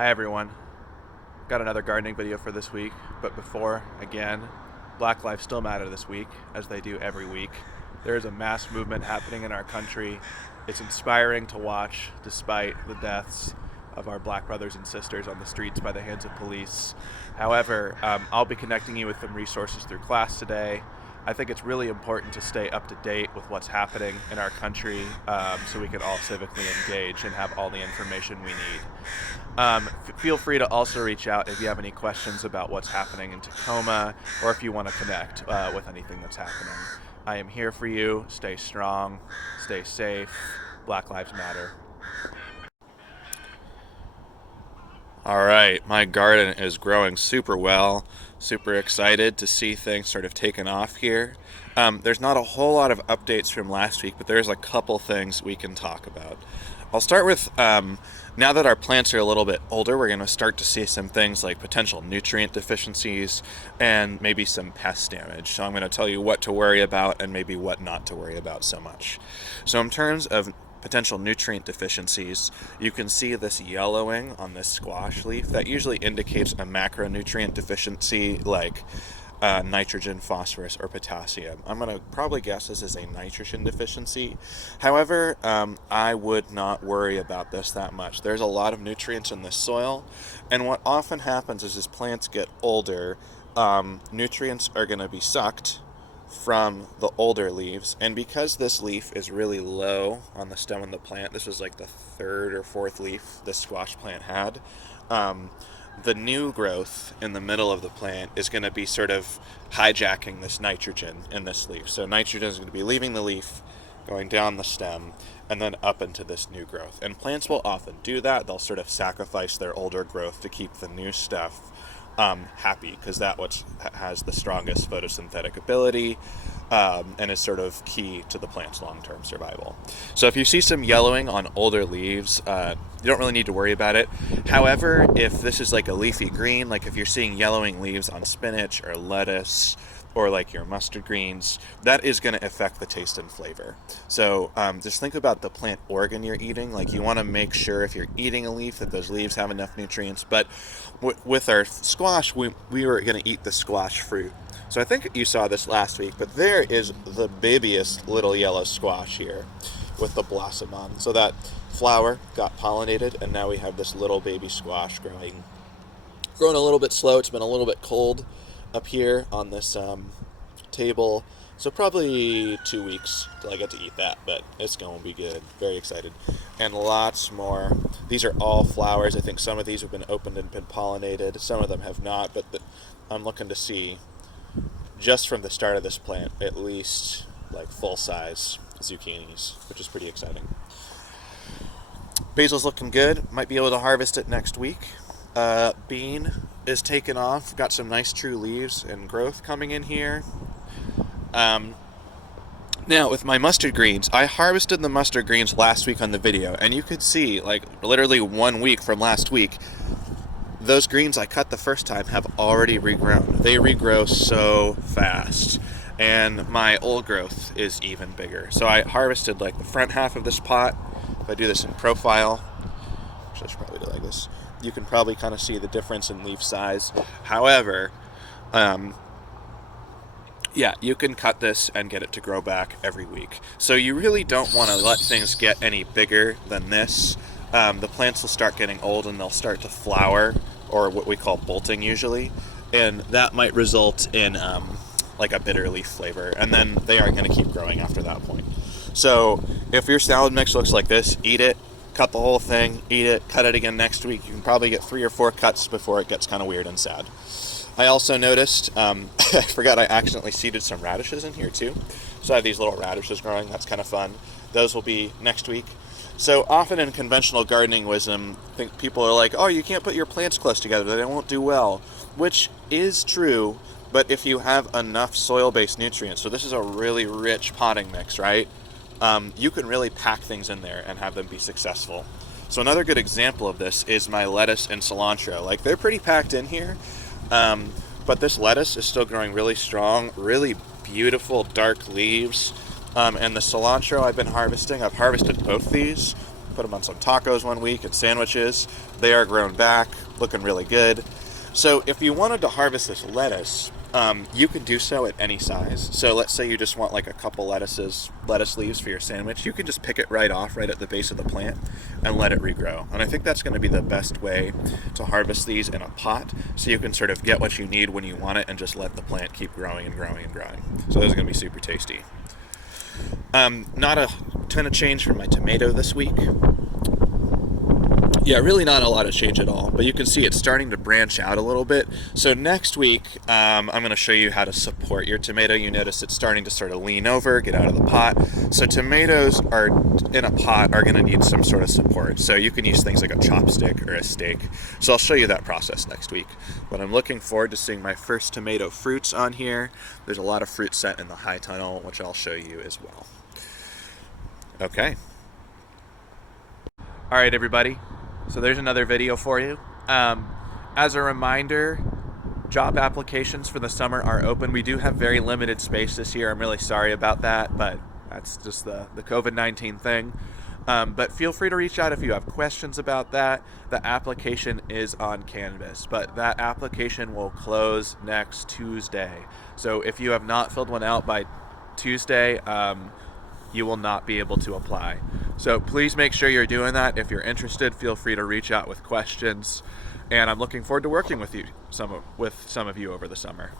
Hi everyone. Got another gardening video for this week, but before, again, Black lives still matter this week, as they do every week. There is a mass movement happening in our country. It's inspiring to watch, despite the deaths of our black brothers and sisters on the streets by the hands of police. However, I'll be connecting you with some resources through class today. I think it's really important to stay up to date with what's happening in our country, so we can all civically engage and have all the information we need. Feel free to also reach out if you have any questions about what's happening in Tacoma, or if you want to connect with anything that's happening. I am here for you. Stay strong, stay safe. Black Lives Matter. All right, my garden is growing super well. Super excited to see things sort of taken off here. There's not a whole lot of updates from last week, but there's a couple things we can talk about. I'll start with, now that our plants are a little bit older, we're going to start to see some things like potential nutrient deficiencies and maybe some pest damage. So I'm going to tell you what to worry about and maybe what not to worry about so much. So in terms of potential nutrient deficiencies, you can see this yellowing on this squash leaf. That usually indicates a macronutrient deficiency like nitrogen, phosphorus, or potassium. I'm going to probably guess this is a nitrogen deficiency. However, I would not worry about this that much. There's a lot of nutrients in this soil, and what often happens is as plants get older, nutrients are going to be sucked from the older leaves, and because this leaf is really low on the stem of the plant, this was like the third or fourth leaf this squash plant had, the new growth in the middle of the plant is going to be sort of hijacking this nitrogen in this leaf. So nitrogen is going to be leaving the leaf, going down the stem, and then up into this new growth. And plants will often do that. They'll sort of sacrifice their older growth to keep the new stuff happy, because that what has the strongest photosynthetic ability, and is sort of key to the plant's long-term survival. So if you see some yellowing on older leaves, you don't really need to worry about it. However, if this is like a leafy green, like if you're seeing yellowing leaves on spinach or lettuce or like your mustard greens, that is going to affect the taste and flavor. So just think about the plant organ you're eating. Like you want to make sure if you're eating a leaf that those leaves have enough nutrients. But with our squash, we were going to eat the squash fruit. So I think you saw this last week, but there is the babyest little yellow squash here with the blossom on. So that flower got pollinated, and now we have this little baby squash growing a little bit slow. It's been a little bit cold up here on this table, so probably 2 weeks till I get to eat that, but it's going to be good. Very excited. And lots more. These are all flowers. I think some of these have been opened and been pollinated. Some of them have not, but I'm looking to see, just from the start of this plant, at least like full-size zucchinis, which is pretty exciting. Basil's looking good. Might be able to harvest it next week. Bean is taken off. Got some nice true leaves and growth coming in here. Now with my mustard greens, I harvested the mustard greens last week on the video, and you could see, like literally 1 week from last week, those greens I cut the first time have already regrown. They regrow so fast, and my old growth is even bigger. So I harvested like the front half of this pot. If I do this in profile, which I should probably do like this, you can probably kind of see the difference in leaf size. However, yeah, you can cut this and get it to grow back every week. So you really don't want to let things get any bigger than this. The plants will start getting old and they'll start to flower, or what we call bolting usually, and that might result in like a bitter leaf flavor, and then they are going to keep growing after that point. So if your salad mix looks like this, eat it. Cut the whole thing, eat it, cut it again next week. You can probably get 3 or 4 cuts before it gets kind of weird and sad. I also noticed, I forgot I accidentally seeded some radishes in here too. So I have these little radishes growing. That's kind of fun. Those will be next week. So often in conventional gardening wisdom, I think people are like, oh, you can't put your plants close together, they won't do well, which is true, but if you have enough soil-based nutrients, so this is a really rich potting mix, right? You can really pack things in there and have them be successful. So another good example of this is my lettuce and cilantro. Like, they're pretty packed in here, but this lettuce is still growing really strong, really beautiful dark leaves. And the cilantro I've been harvesting, I've harvested both these. put them on some tacos one week and sandwiches. They are grown back, looking really good. So if you wanted to harvest this lettuce, you can do so at any size. So let's say you just want like a couple lettuce leaves for your sandwich. You can just pick it right off right at the base of the plant and let it regrow. And I think that's going to be the best way to harvest these in a pot, so you can sort of get what you need when you want it and just let the plant keep growing and growing and growing. So those are going to be super tasty. Not a ton of change from my tomato this week. Yeah, really not a lot of change at all, but you can see it's starting to branch out a little bit. So next week, I'm going to show you how to support your tomato. You notice it's starting to sort of lean over, get out of the pot. So tomatoes are in a pot are going to need some sort of support. So you can use things like a chopstick or a stake. So I'll show you that process next week. But I'm looking forward to seeing my first tomato fruits on here. There's a lot of fruit set in the high tunnel, which I'll show you as well. Okay. All right, everybody. So there's another video for you. As a reminder, job applications for the summer are open. We do have very limited space this year. I'm really sorry about that, but that's just the COVID-19 thing. But feel free to reach out if you have questions about that. The application is on Canvas, but that application will close next Tuesday. So if you have not filled one out by Tuesday, you will not be able to apply. So please make sure you're doing that. If you're interested, feel free to reach out with questions. And I'm looking forward to working with some of you over the summer.